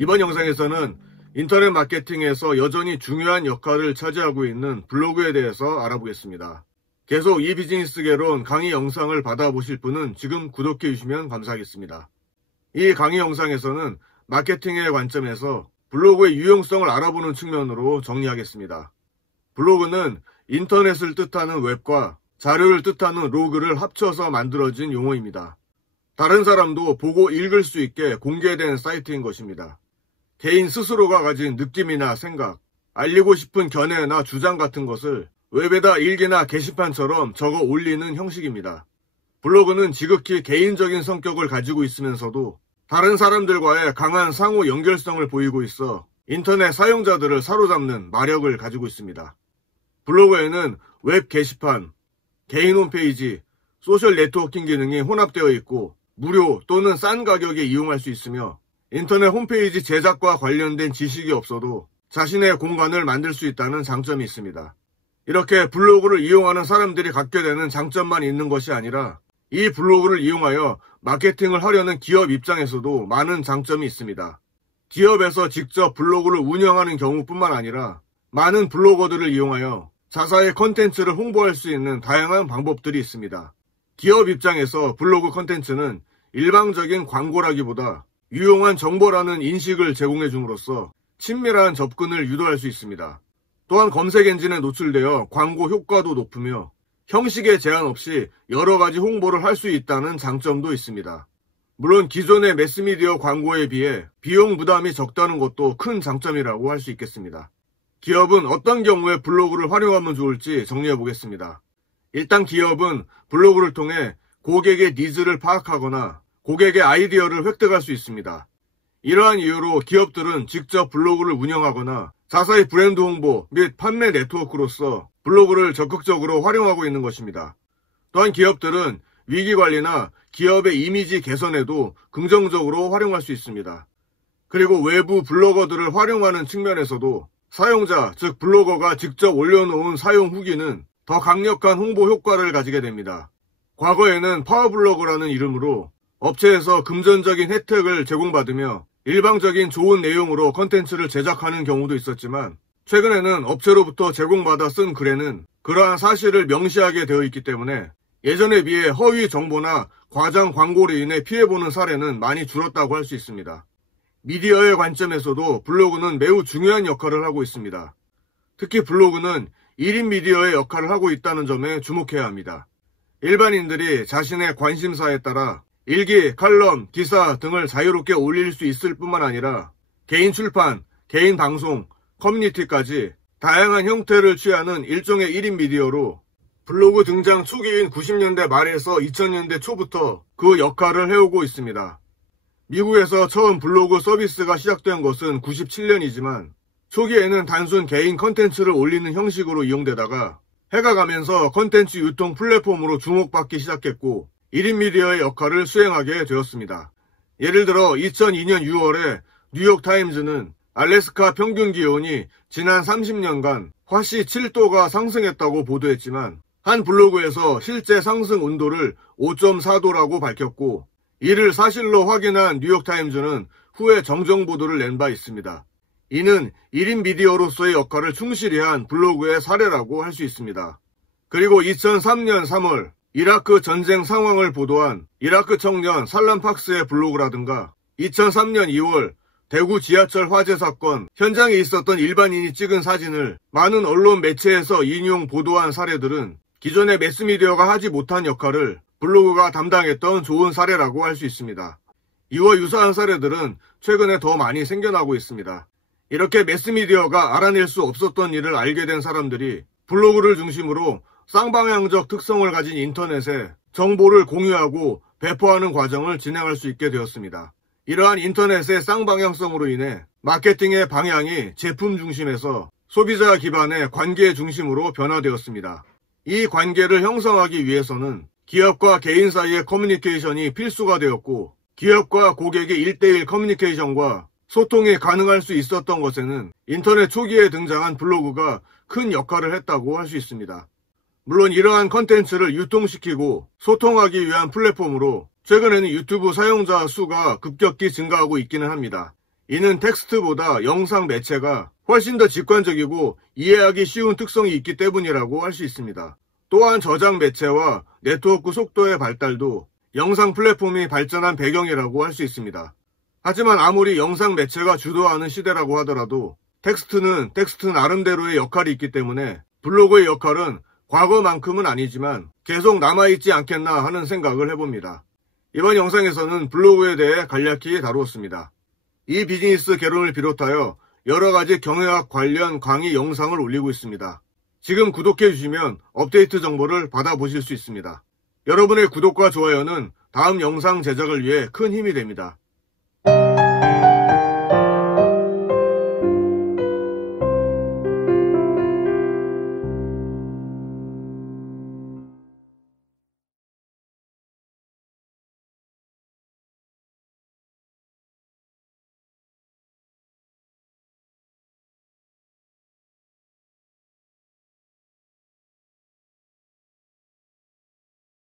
이번 영상에서는 인터넷 마케팅에서 여전히 중요한 역할을 차지하고 있는 블로그에 대해서 알아보겠습니다. 계속 이 비즈니스계론 강의 영상을 받아보실 분은 지금 구독해 주시면 감사하겠습니다. 이 강의 영상에서는 마케팅의 관점에서 블로그의 유용성을 알아보는 측면으로 정리하겠습니다. 블로그는 인터넷을 뜻하는 웹과 자료를 뜻하는 로그를 합쳐서 만들어진 용어입니다. 다른 사람도 보고 읽을 수 있게 공개된 사이트인 것입니다. 개인 스스로가 가진 느낌이나 생각, 알리고 싶은 견해나 주장 같은 것을 웹에다 일기나 게시판처럼 적어 올리는 형식입니다. 블로그는 지극히 개인적인 성격을 가지고 있으면서도 다른 사람들과의 강한 상호 연결성을 보이고 있어 인터넷 사용자들을 사로잡는 마력을 가지고 있습니다. 블로그에는 웹 게시판, 개인 홈페이지, 소셜 네트워킹 기능이 혼합되어 있고 무료 또는 싼 가격에 이용할 수 있으며 인터넷 홈페이지 제작과 관련된 지식이 없어도 자신의 공간을 만들 수 있다는 장점이 있습니다. 이렇게 블로그를 이용하는 사람들이 갖게 되는 장점만 있는 것이 아니라 이 블로그를 이용하여 마케팅을 하려는 기업 입장에서도 많은 장점이 있습니다. 기업에서 직접 블로그를 운영하는 경우뿐만 아니라 많은 블로거들을 이용하여 자사의 컨텐츠를 홍보할 수 있는 다양한 방법들이 있습니다. 기업 입장에서 블로그 컨텐츠는 일방적인 광고라기보다 유용한 정보라는 인식을 제공해 줌으로써 친밀한 접근을 유도할 수 있습니다. 또한 검색 엔진에 노출되어 광고 효과도 높으며 형식의 제한 없이 여러 가지 홍보를 할 수 있다는 장점도 있습니다. 물론 기존의 매스미디어 광고에 비해 비용 부담이 적다는 것도 큰 장점이라고 할 수 있겠습니다. 기업은 어떤 경우에 블로그를 활용하면 좋을지 정리해 보겠습니다. 일단 기업은 블로그를 통해 고객의 니즈를 파악하거나 고객의 아이디어를 획득할 수 있습니다. 이러한 이유로 기업들은 직접 블로그를 운영하거나 자사의 브랜드 홍보 및 판매 네트워크로서 블로그를 적극적으로 활용하고 있는 것입니다. 또한 기업들은 위기관리나 기업의 이미지 개선에도 긍정적으로 활용할 수 있습니다. 그리고 외부 블로거들을 활용하는 측면에서도 사용자, 즉 블로거가 직접 올려놓은 사용 후기는 더 강력한 홍보 효과를 가지게 됩니다. 과거에는 파워블로거라는 이름으로 업체에서 금전적인 혜택을 제공받으며 일방적인 좋은 내용으로 컨텐츠를 제작하는 경우도 있었지만 최근에는 업체로부터 제공받아 쓴 글에는 그러한 사실을 명시하게 되어 있기 때문에 예전에 비해 허위 정보나 과장 광고로 인해 피해보는 사례는 많이 줄었다고 할 수 있습니다. 미디어의 관점에서도 블로그는 매우 중요한 역할을 하고 있습니다. 특히 블로그는 1인 미디어의 역할을 하고 있다는 점에 주목해야 합니다. 일반인들이 자신의 관심사에 따라 일기, 칼럼, 기사 등을 자유롭게 올릴 수 있을 뿐만 아니라 개인 출판, 개인 방송, 커뮤니티까지 다양한 형태를 취하는 일종의 1인 미디어로 블로그 등장 초기인 90년대 말에서 2000년대 초부터 그 역할을 해오고 있습니다. 미국에서 처음 블로그 서비스가 시작된 것은 97년이지만 초기에는 단순 개인 컨텐츠를 올리는 형식으로 이용되다가 해가 가면서 컨텐츠 유통 플랫폼으로 주목받기 시작했고 1인 미디어의 역할을 수행하게 되었습니다. 예를 들어 2002년 6월에 뉴욕타임즈는 알래스카 평균 기온이 지난 30년간 화씨 7도가 상승했다고 보도했지만 한 블로그에서 실제 상승 온도를 5.4도라고 밝혔고 이를 사실로 확인한 뉴욕타임즈는 후에 정정 보도를 낸 바 있습니다. 이는 1인 미디어로서의 역할을 충실히 한 블로그의 사례라고 할 수 있습니다. 그리고 2003년 3월 이라크 전쟁 상황을 보도한 이라크 청년 살람 팍스의 블로그라든가 2003년 2월 대구 지하철 화재 사건 현장에 있었던 일반인이 찍은 사진을 많은 언론 매체에서 인용 보도한 사례들은 기존의 매스미디어가 하지 못한 역할을 블로그가 담당했던 좋은 사례라고 할 수 있습니다. 이와 유사한 사례들은 최근에 더 많이 생겨나고 있습니다. 이렇게 매스미디어가 알아낼 수 없었던 일을 알게 된 사람들이 블로그를 중심으로 쌍방향적 특성을 가진 인터넷에 정보를 공유하고 배포하는 과정을 진행할 수 있게 되었습니다. 이러한 인터넷의 쌍방향성으로 인해 마케팅의 방향이 제품 중심에서 소비자 기반의 관계 중심으로 변화되었습니다. 이 관계를 형성하기 위해서는 기업과 개인 사이의 커뮤니케이션이 필수가 되었고 기업과 고객의 1대1 커뮤니케이션과 소통이 가능할 수 있었던 것에는 인터넷 초기에 등장한 블로그가 큰 역할을 했다고 할 수 있습니다. 물론 이러한 컨텐츠를 유통시키고 소통하기 위한 플랫폼으로 최근에는 유튜브 사용자 수가 급격히 증가하고 있기는 합니다. 이는 텍스트보다 영상 매체가 훨씬 더 직관적이고 이해하기 쉬운 특성이 있기 때문이라고 할 수 있습니다. 또한 저장 매체와 네트워크 속도의 발달도 영상 플랫폼이 발전한 배경이라고 할 수 있습니다. 하지만 아무리 영상 매체가 주도하는 시대라고 하더라도 텍스트는 나름대로의 역할이 있기 때문에 블로그의 역할은 과거만큼은 아니지만 계속 남아있지 않겠나 하는 생각을 해봅니다. 이번 영상에서는 블로그에 대해 간략히 다루었습니다. 이 비즈니스 개론을 비롯하여 여러가지 경영학 관련 강의 영상을 올리고 있습니다. 지금 구독해주시면 업데이트 정보를 받아보실 수 있습니다. 여러분의 구독과 좋아요는 다음 영상 제작을 위해 큰 힘이 됩니다.